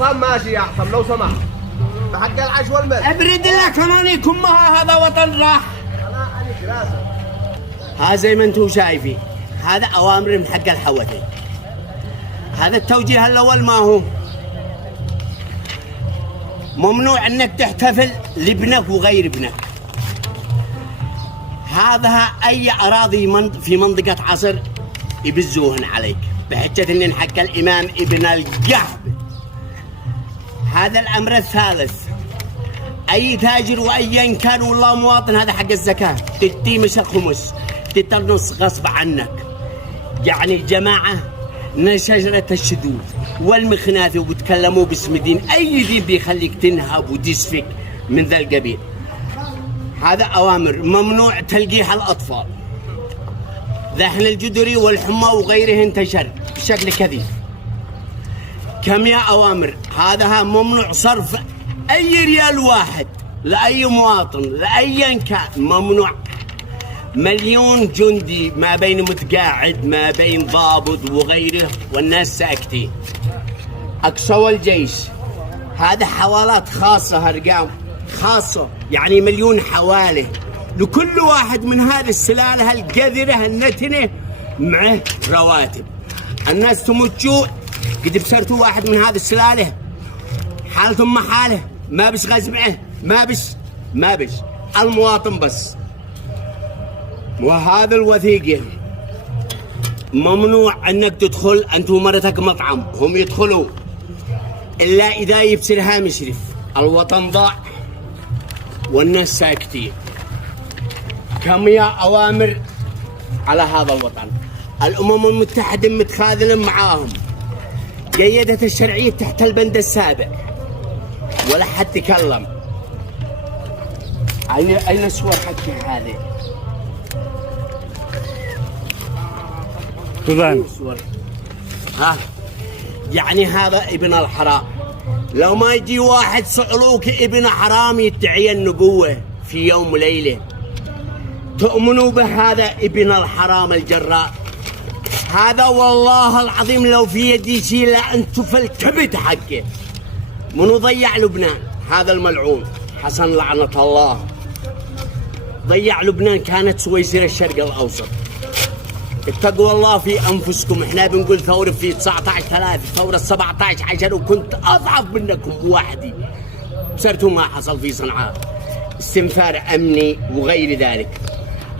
عصام ماشي يا عصام لو سمحت بحق العيش والملح. ابرد لك كمانيكم، ما هذا وطن راح. أنا كراسة. ها زي ما انتم شايفين، هذا اوامر من حق الحوثي. هذا التوجيه الاول ما هو ممنوع انك تحتفل لابنك وغير ابنك. هذا اي اراضي في منطقة عصر يبزوهن عليك بحجة ان حق الامام ابن القحب. هذا الامر الثالث، اي تاجر وايا كان والله مواطن هذا حق الزكاة تدي مش الخمس تتنص غصب عنك. يعني جماعة شجرة الشذوذ والمخناث وبتكلموا باسم دين، اي دين بيخليك تنهب وتسفك من ذا القبيل. هذا اوامر. ممنوع تلقيح الاطفال، ذهن الجدري والحمى وغيره انتشر بشكل كثير. كم يا اوامر. هذا ممنوع صرف اي ريال واحد لاي مواطن لايا كان، ممنوع. مليون جندي ما بين متقاعد ما بين ضابط وغيره والناس ساكتين. اقصى الجيش هذا حوالات خاصة، ارقام خاصة، يعني مليون حوالة لكل واحد من هذه السلالة القذرة النتنة معه رواتب. الناس تموت جوع قد بصرتوا واحد من هذه السلالة حالتهم محالة، ما بش غاز معه، ما بش المواطن بس. وهذا الوثيقة ممنوع انك تدخل انت ومرتك مطعم، هم يدخلوا الا اذا يبصرها مشرف. الوطن ضاع والناس ساكتين. كم يا اوامر على هذا الوطن. الامم المتحدة متخاذلة معاهم، قيدت الشرعية تحت البند السابع ولا حد تكلم. اين الصور حقي هذه؟ ها يعني هذا ابن الحرام. لو ما يجي واحد صعلوك ابن حرام يدعي النبوة في يوم وليلة تؤمنوا بهذا ابن الحرام الجراء. هذا والله العظيم لو في يدي شيء لأنتم في الكبد حقه. منو ضيع لبنان؟ هذا الملعون حسن لعنة الله. ضيع لبنان، كانت سويسرا الشرق الأوسط. اتقوا الله في أنفسكم. احنا بنقول ثورة في 19/3، ثورة 17 وكنت أضعف منكم بوحدي. بصرتوا ما حصل في صنعاء، استنفار أمني وغير ذلك.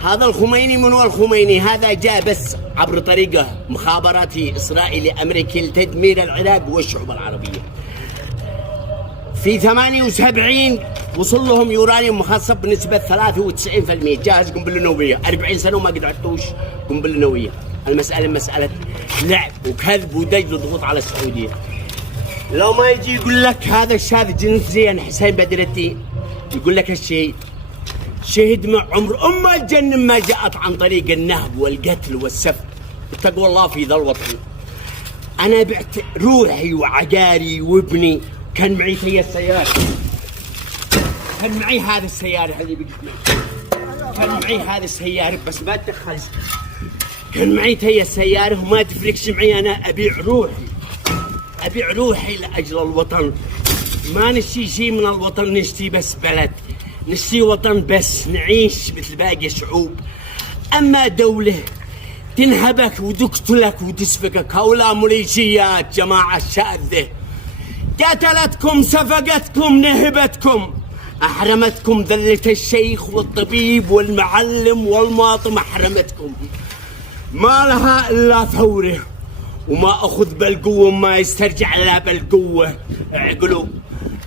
هذا الخميني منو الخميني؟ هذا جاء بس عبر طريقة مخابراتي إسرائيلي أمريكي لتدمير العراق والشعوب العربية. في 78 وصل لهم يورانيوم مخصب بنسبة 93%، جاهز قنبلة نووية. 40 سنة وما قدرتوش قنبلة نووية. المسألة مسألة لعب وكذب ودجل وضغوط على السعودية. لو ما يجي يقول لك هذا الشاذ جنسيا حسين بدر الدين، يقول لك الشهيد شهد مع عمر أمه الجنة ما جاءت عن طريق النهب والقتل والسفك. اتقوا الله في ذا الوطن. أنا بعت روحي وعقاري وابني، كان معي هي السيارة، كان معي هذا السيارة اللي بقيت، كان معي هذا السيارة بس ما تدخلش، كان معي هي السيارة وما تفرقش معي. أنا أبيع روحي لأجل الوطن. ما نشتي شيء من الوطن، نشتي بس بلد، نشتي وطن بس نعيش مثل باقي الشعوب. أما دولة تنهبك وتقتلك وتسفكك، هؤلاء ميليشيات جماعة شاذة قتلتكم، سفقتكم، نهبتكم، أحرمتكم ذلة الشيخ والطبيب والمعلم والمواطن، أحرمتكم. ما لها إلا ثورة، وما أخذ بالقوة ما يسترجع إلا بالقوة. اعقلوا،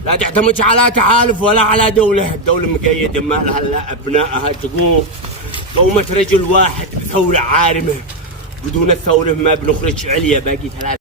لا تعتمد على تحالف ولا على دولة. الدولة مقيدة، ما لها إلا أبنائها. تقوم قومة رجل واحد بثورة عارمة. بدون الثورة ما بنخرج عليا باقي 3